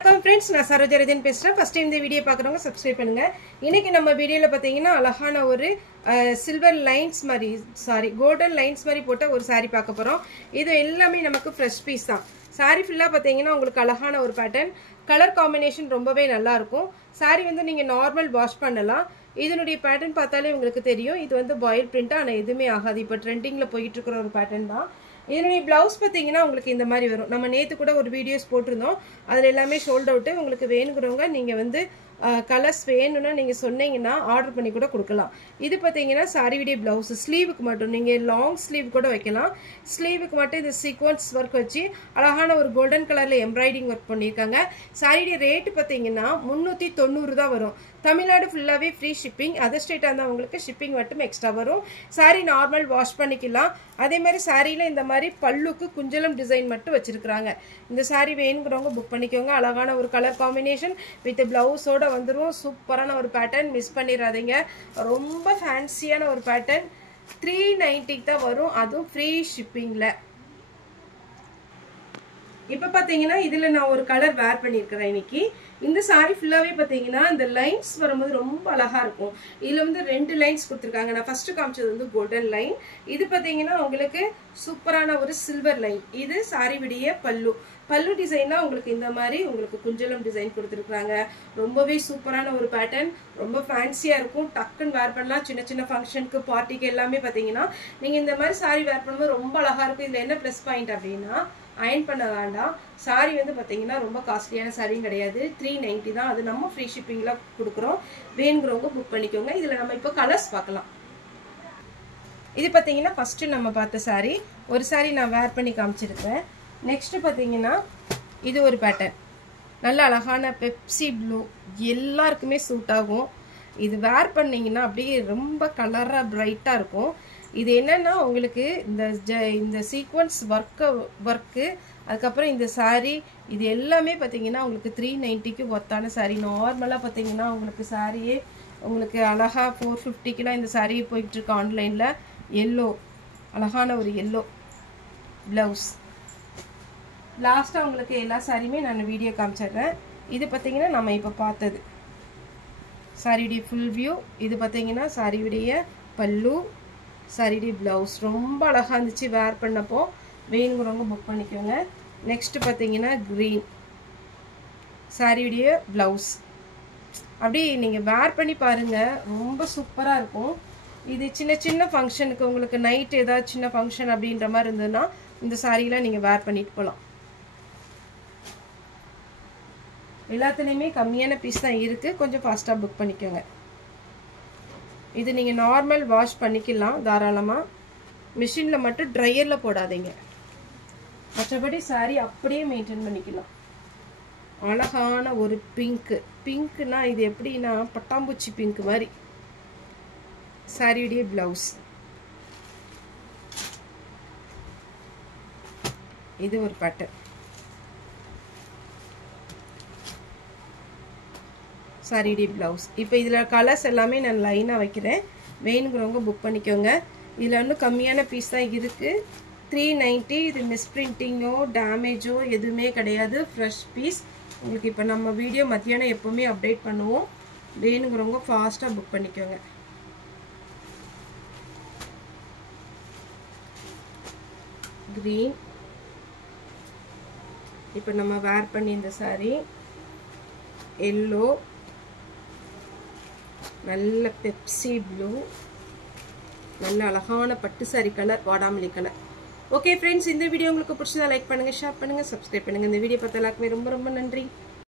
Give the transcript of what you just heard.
Welcome friends, நான் சரோஜரதின் பேசுறேன். First time இந்த வீடியோ பார்க்கறவங்க சப்ஸ்கிரைப் பண்ணுங்க. இன்னைக்கு நம்ம வீடியோல பாத்தீங்கன்னா அழகான ஒரு சில்வர் லைன்ஸ் மாதிரி கோல்டன் லைன்ஸ் மாதிரி போட்ட ஒரு saree பார்க்க போறோம். இது எல்லாமே நமக்கு fresh piece தான். saree ஃபுல்லா பாத்தீங்கன்னா உங்களுக்கு அழகான ஒரு பேட்டர்ன், கலர் காம்பினேஷன் ரொம்பவே நல்லா இருக்கும். saree வந்து நீங்க நார்மல் வாஷ் பண்ணலாம். இதனுடைய பேட்டர்ன் பார்த்தாலே உங்களுக்கு தெரியும். இது வந்து பாயில் பிரிண்ட் ஆனா எதுமே ஆகாது. இப்போ ட்ரெண்டிங்ல போயிட்டு இருக்கிற ஒரு பேட்டர்ன் தான். இதனுடைய பிளவுஸ் பாத்தீங்கன்னா உங்களுக்கு இந்த மாதிரி வரும். நம்ம நேத்து கூட ஒரு வீடியோஸ் போட்டுருந்தோம். அதுல எல்லாமே சோல்ட் அவுட். உங்களுக்கு வேணுங்கிறவங்க நீங்க வந்து கலர்ஸ் வேணும்னா நீங்க சொன்னீங்கன்னா ஆர்டர் பண்ணி கூட கொடுக்கலாம். இது பாத்தீங்கன்னா சாரியுடைய பிளவுஸ் ஸ்லீவுக்கு மட்டும் நீங்க லாங் ஸ்லீவ் கூட வைக்கலாம். ஸ்லீவுக்கு மட்டும் இந்த சீக்வன்ஸ் ஒர்க் வச்சு அழகான ஒரு கோல்டன் கலர்ல எம்ப்ராய்டிங் ஒர்க் பண்ணிருக்காங்க. சாரியுடைய ரேட் பாத்தீங்கன்னா 390 தான் வரும். தமிழ்நாடு ஃபுல்லாவே ஃப்ரீ ஷிப்பிங். அதர் ஸ்டேட்டா இருந்தா உங்களுக்கு ஷிப்பிங் மட்டும் எக்ஸ்ட்ரா வரும். சாரி நார்மல் வாஷ் பண்ணிக்கலாம். அதே மாதிரி சாரியில இந்த மாதிரி பல்லுக்கு குஞ்சலம் டிசைன் மட்டும் வச்சிருக்காங்க. இந்த சாரி வேணுங்கிறவங்க புக் பண்ணிக்கோங்க. அழகான ஒரு கலர் காம்பினேஷன் வித் பிளவுஸோட வந்துரும். சூப்பரான ஒரு பேட்டர்ன், மிஸ் பண்ணிடாதீங்க. ரொம்ப ஃபேன்சியான ஒரு பேட்டர்ன். 390 தான் வரும், அதுவும் ஃப்ரீ ஷிப்பிங்ல. இப்ப பாத்தீங்கன்னா இதுல நான் ஒரு கலர் வேர் பண்ணிருக்கிறேன் இன்னைக்கு. இந்த சாரி ஃபுல்லாவே பாத்தீங்கன்னா இந்த லைன்ஸ் வரும்போது ரொம்ப அழகா இருக்கும். இதுல வந்து 2 லைன்ஸ் கொடுத்திருக்காங்க. நான் ஃபர்ஸ்ட் காமிச்சது வந்து கோல்டன் லைன். இது பாத்தீங்கன்னா உங்களுக்கு சூப்பரான ஒரு சில்வர் லைன். இது சாரி விடிய பல்லு டிசைனா உங்களுக்கு இந்த மாதிரி உங்களுக்கு குஞ்சலம் டிசைன் கொடுத்திருக்காங்க. ரொம்பவே சூப்பரான ஒரு பேட்டர்ன், ரொம்ப ஃபேன்சியா இருக்கும். டக்குன்னு வேர் பண்ணலாம். சின்ன சின்ன ஃபங்க்ஷனுக்கு பார்ட்டிக்கு எல்லாமே பாத்தீங்கன்னா நீங்க இந்த மாதிரி சாரி வேர் பண்ணும்போது ரொம்ப அழகா இருக்கும். இதுல என்ன பிளஸ் பாயிண்ட் அப்படின்னா அயன் பண்ண வேண்டாம். சாரி வந்து பாத்தீங்கன்னா ரொம்ப காஸ்ட்லியான சாரியும் கிடையாது. 390 தான். அது நம்ம ஃப்ரீ ஷிப்பிங்ல கொடுக்குறோம். வேணுங்கிறவங்க புக் பண்ணிக்கோங்க. இதுல நம்ம இப்போ கலர்ஸ் பார்க்கலாம். இது பாத்தீங்கன்னா ஃபர்ஸ்ட் நம்ம பார்த்த சாரி. ஒரு சாரி நான் வேர் பண்ணி காமிச்சிருக்கேன். நெக்ஸ்ட் பாத்தீங்கன்னா இது ஒரு பேட்டர்ன், நல்ல அழகான பெப்சி ப்ளூ, எல்லாருக்குமே சூட் ஆகும். இது வேர் பண்ணீங்கன்னா அப்படியே ரொம்ப கலரா பிரைட்டா இருக்கும். இது என்னன்னா உங்களுக்கு இந்த சீக்வன்ஸ் ஒர்க்கு அதுக்கப்புறம் இந்த சாரி இது எல்லாமே பாத்தீங்கன்னா உங்களுக்கு 390க்கு ஒர்த்தான சாரி. நார்மலா பாத்தீங்கன்னா உங்களுக்கு சாரியே உங்களுக்கு அழகா 450க்குலாம் இந்த சாரி போயிட்டு இருக்கு ஆன்லைன்ல. எல்லோ, அழகான ஒரு எல்லோ பிளவுஸ். லாஸ்டா உங்களுக்கு எல்லா சாரியுமே நான் வீடியோ காமிச்சிடுறேன். இது பாத்தீங்கன்னா நம்ம இப்ப பார்த்தது சாரியுடைய ஃபுல் வியூ. இது பாத்தீங்கன்னா சாரியுடைய பல்லு, சாரியுடைய பிளவுஸ் ரொம்ப அழகா இருந்துச்சு வேர் பண்ணப்போ. வேணுங்கிறவங்க புக் பண்ணிக்கோங்க. நெக்ஸ்ட் பாத்தீங்கன்னா கிரீன், சாரியுடைய பிளவுஸ். அப்படி நீங்க வேர் பண்ணி பாருங்க, ரொம்ப சூப்பரா இருக்கும். இது சின்ன சின்ன ஃபங்க்ஷனுக்கு உங்களுக்கு நைட் ஏதாவது சின்ன ஃபங்க்ஷன் அப்படின்ற மாதிரி இருந்ததுன்னா இந்த சாரியெல்லாம் நீங்க வேர் பண்ணிட்டு போகலாம். எல்லாத்துலேயுமே கம்மியான பீஸ் தான் இருக்கு. கொஞ்சம் ஃபாஸ்டா புக் பண்ணிக்கோங்க. இது நீங்க நார்மல் வாஷ் பண்ணிக்கலாம் தாராளமா. மிஷின்ல மட்டும் ட்ரையர்ல போடாதீங்க. மற்றபடி சாரி அப்படியே மெயின்டைன் பண்ணிக்கலாம். அழகான ஒரு பிங்க்னா இது எப்படின்னா பட்டாம்பூச்சி பிங்க் மாதிரி. சாரியுடைய பிளவுஸ். இது ஒரு பேட்டர்ன். சாரியுடைய பிளவுஸ். இப்போ இதுல கலர்ஸ் எல்லாமே நான் லைனா வைக்கிறேன். வேணுங்கிறவங்க புக் பண்ணிக்கோங்க. இதுல இன்னும் கம்மியான பீஸ் தான் இருக்கு. 390. இது மிஸ் பிரிண்டிங்கோ டேமேஜோ எதுவுமே கிடையாது. Fresh piece. உங்களுக்கு இப்போ நம்ம வீடியோ மத்தியானம் எப்பவுமே அப்டேட் பண்ணுவோம். வேணுங்கிறவங்க ஃபாஸ்டா புக் பண்ணிக்கோங்க. கிரீன். இப்போ நம்ம வேர் பண்ணி இந்த சாரி எல்லோ, நல்ல பெப்சி ப்ளூ, நல்ல அழகான பட்டு சாரி கலர், வாடாமல்லி கலர். ஓகே ஃப்ரெண்ட்ஸ், இந்த வீடியோ உங்களுக்கு பிடிச்சதா லைக் பண்ணுங்க, ஷேர் பண்ணுங்க, சப்ஸ்கிரைப் பண்ணுங்க. இந்த வீடியோ பார்த்த எல்லாருக்குமே ரொம்ப ரொம்ப நன்றி.